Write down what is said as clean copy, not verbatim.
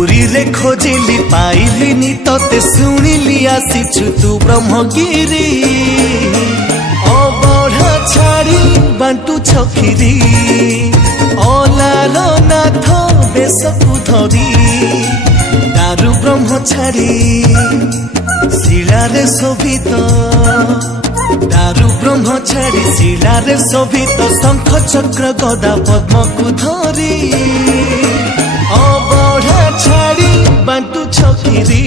पुरी रे खोजिली पाइलिनी तते शुणिली आसीछु तू ब्रह्मगिरी अबढ़ा छाड़ी बांटू छखिरी अलालो नाथ बेसकु धरी दारु ब्रह्म छाड़ी शिलारे शोभित दारु ब्रह्म छाड़ी शिलारे शोभित शंख चक्र गदा पद्म को धरी अबढ़ा छाड़ी बांटू छखिरी